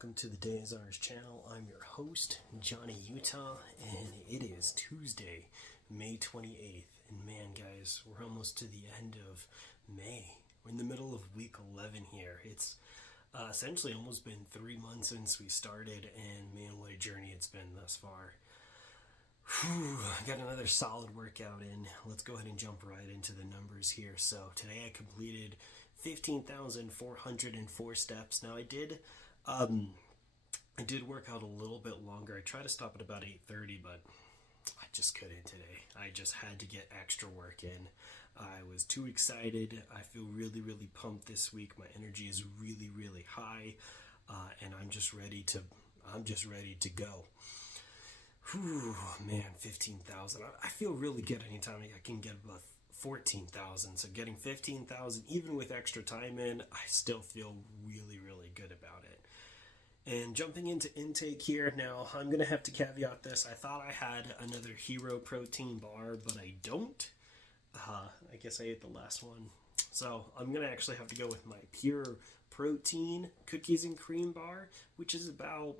welcome to the TheDayIsOurz channel. I'm your host, Johnny Utah, and it is Tuesday, May 28th. And man, guys, we're almost to the end of May. We're in the middle of week 11 here. It's essentially almost been 3 months since we started, and man, what a journey it's been thus far. Whew, I got another solid workout in. Let's go ahead and jump right into the numbers here. So today I completed 15,404 steps. Now I did work out a little bit longer. I tried to stop at about 8:30, but I just couldn't today. I just had to get extra work in. I was too excited. I feel really, really pumped this week. My energy is really, really high, and I'm just ready to go. Whew, man, 15,000. I feel really good anytime I can get above 14,000. So getting 15,000, even with extra time in, I still feel really, really good about it. And jumping into intake here, now I'm going to have to caveat this. I thought I had another Hero protein bar, but I don't. I guess I ate the last one. So I'm going to actually have to go with my pure protein cookies and cream bar, which is about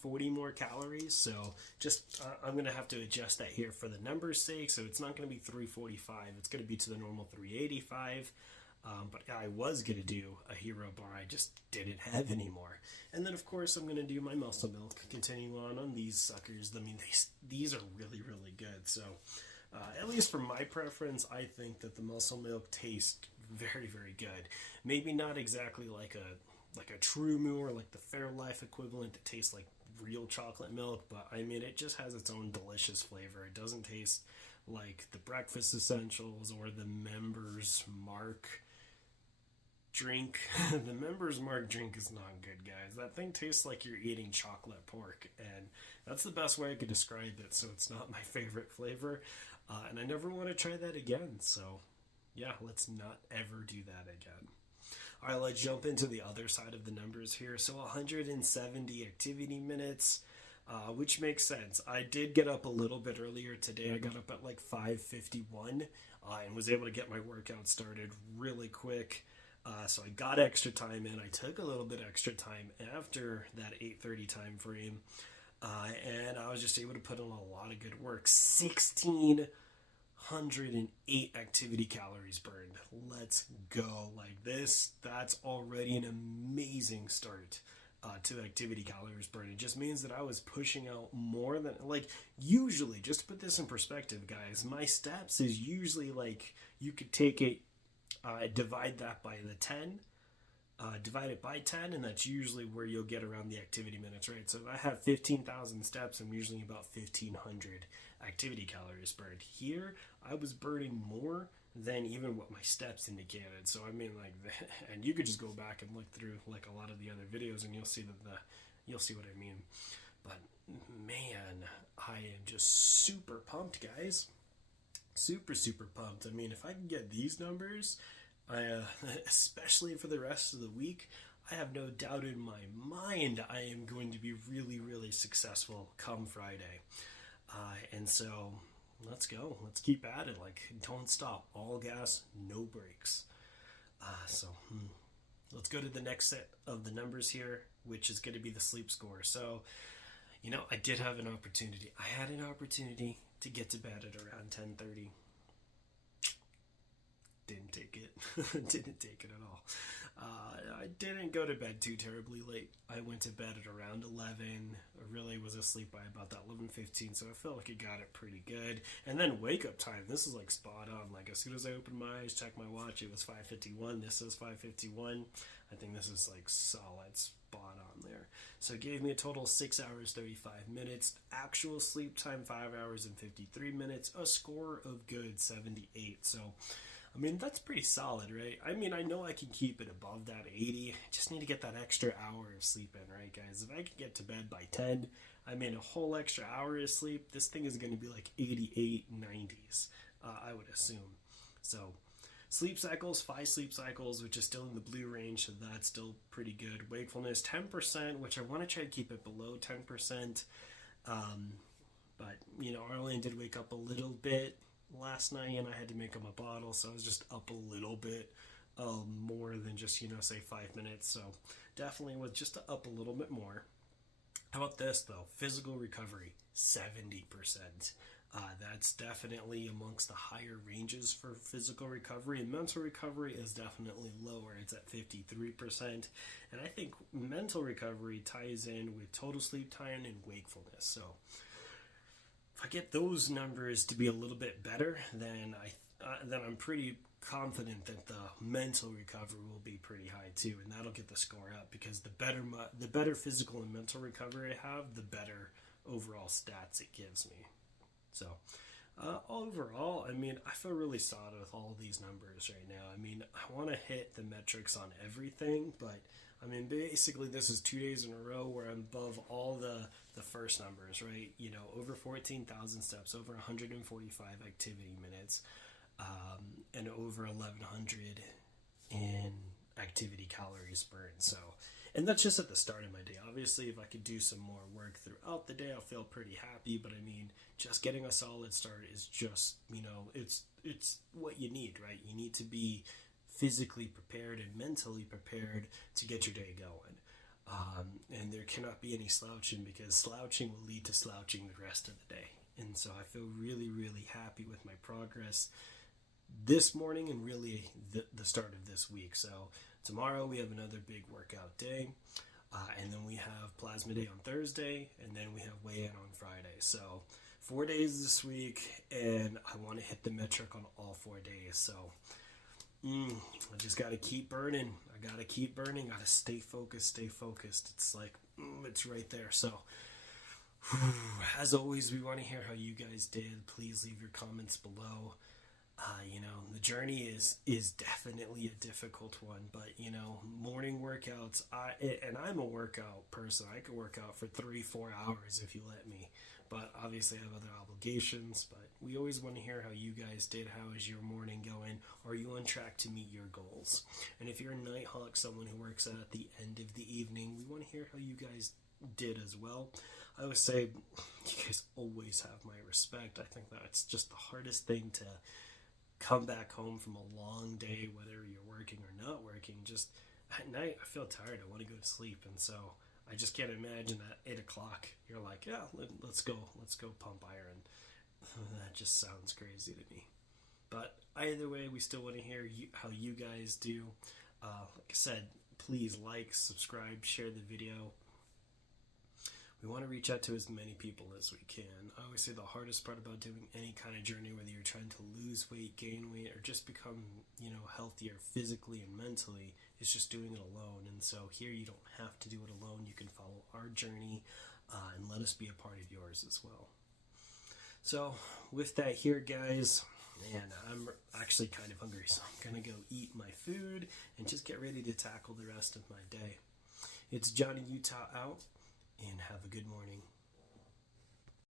40 more calories. So just I'm going to have to adjust that here for the numbers sake. So it's not going to be 345. It's going to be to the normal 385. But I was going to do a Hero bar. I just didn't have any more. And then, of course, I'm going to do my muscle milk, continuing on these suckers. I mean, these are really, really good. So at least for my preference, I think that the muscle milk tastes very, very good. Maybe not exactly like a True Moo or like the Fairlife equivalent that tastes like real chocolate milk, but I mean, it just has its own delicious flavor. It doesn't taste like the Breakfast Essentials or the Members Mark drink. The Members Mark drink is not good, guys. That thing tastes like you're eating chocolate pork, and that's the best way I could describe it. So it's not my favorite flavor, and I never want to try that again. So yeah, let's not ever do that again. All right, let's jump into the other side of the numbers here. So 170 activity minutes, which makes sense. I did get up a little bit earlier today. I got up at like 5:51 and was able to get my workout started really quick. So I got extra time in. I took a little bit extra time after that 8:30 time frame, and I was just able to put in a lot of good work. 1,608 activity calories burned. Let's go. Like this, that's already an amazing start to activity calories burned. It just means that I was pushing out more than, like, usually, just to put this in perspective, guys, my steps is usually like, you could take it, divide that by the 10, divide it by 10, and that's usually where you'll get around the activity minutes, right? So if I have 15,000 steps, I'm usually about 1,500 activity calories burned. Here, I was burning more than even what my steps indicated. So I mean, like, and you could just go back and look through like a lot of the other videos, and you'll see you'll see what I mean. But man, I am just super pumped, guys. Super, super pumped. I mean, if I can get these numbers, especially for the rest of the week, I have no doubt in my mind I am going to be really, really successful come Friday. And so let's go. Let's keep at it. Like, don't stop. All gas, no brakes. Let's go to the next set of the numbers here, which is going to be the sleep score. So, I did have an opportunity. I had an opportunity to get to bed at around 10:30. Didn't take it. Didn't take it at all. I didn't go to bed too terribly late. I went to bed at around 11. I really was asleep by about that 11:15, so I felt like I got it pretty good. And then wake up time. This is like spot on. Like, as soon as I opened my eyes, checked my watch, it was 5:51. This is 5:51. I think this is like solid spot on there. So it gave me a total 6 hours, 35 minutes. Actual sleep time, 5 hours and 53 minutes. A score of good 78. So, I mean, that's pretty solid, right? I mean, I know I can keep it above that 80. I just need to get that extra hour of sleep in, right, guys? If I can get to bed by 10, I mean, a whole extra hour of sleep, this thing is going to be like 88, 90s, I would assume. So, sleep cycles, 5 sleep cycles, which is still in the blue range, so that's still pretty good. Wakefulness, 10%, which I want to try to keep it below 10%. But, Arlen did wake up a little bit last night, and I had to make him a bottle, so I was just up a little bit. more than just, say 5 minutes. So definitely was just up a little bit more. How about this though? Physical recovery, 70%. That's definitely amongst the higher ranges for physical recovery, and mental recovery is definitely lower. It's at 53%. And I think mental recovery ties in with total sleep time and wakefulness. So if I get those numbers to be a little bit better, then I'm pretty confident that the mental recovery will be pretty high too, and that'll get the score up, because the better physical and mental recovery I have, the better overall stats it gives me. So overall, I mean, I feel really solid with all these numbers right now. I mean, I want to hit the metrics on everything, but I mean, basically this is 2 days in a row where I'm above all the first numbers, right? Over 14,000 steps, over 145 activity minutes, and over 1,100 in activity calories burned. So, and that's just at the start of my day. Obviously, if I could do some more work throughout the day, I'll feel pretty happy. But I mean, just getting a solid start is just, it's what you need, right? You need to be physically prepared and mentally prepared to get your day going. And there cannot be any slouching, because slouching will lead to slouching the rest of the day. And so I feel really, really happy with my progress this morning and really the start of this week. So tomorrow we have another big workout day, and then we have plasma day on Thursday, and then we have weigh-in on Friday. So 4 days this week, and I want to hit the metric on all 4 days. So I just got to keep burning. I got to stay focused. It's like, it's right there. So as always, we want to hear how you guys did. Please leave your comments below. The journey is definitely a difficult one, but morning workouts, I'm a workout person. I could work out for 3-4 hours if you let me, but obviously I have other obligations. But we always want to hear how you guys did. How is your morning going? Are you on track to meet your goals? And if you're a Nighthawk, someone who works out at the end of the evening, we want to hear how you guys did as well. I always say you guys always have my respect. I think that's just the hardest thing to come back home from a long day, whether you're working or not working. Just at night, I feel tired. I want to go to sleep. And so I just can't imagine at 8 o'clock, you're like, yeah, let's go pump iron. That just sounds crazy to me. But either way, we still want to hear how you guys do. Like I said, please like, subscribe, share the video. We want to reach out to as many people as we can. I always say the hardest part about doing any kind of journey, whether you're trying to lose weight, gain weight, or just become, healthier physically and mentally, is just doing it alone. And so here you don't have to do it alone. You can follow our journey and let us be a part of yours as well. So with that here, guys, man, I'm actually kind of hungry, so I'm going to go eat my food and just get ready to tackle the rest of my day. It's Johnny Utah out. And have a good morning.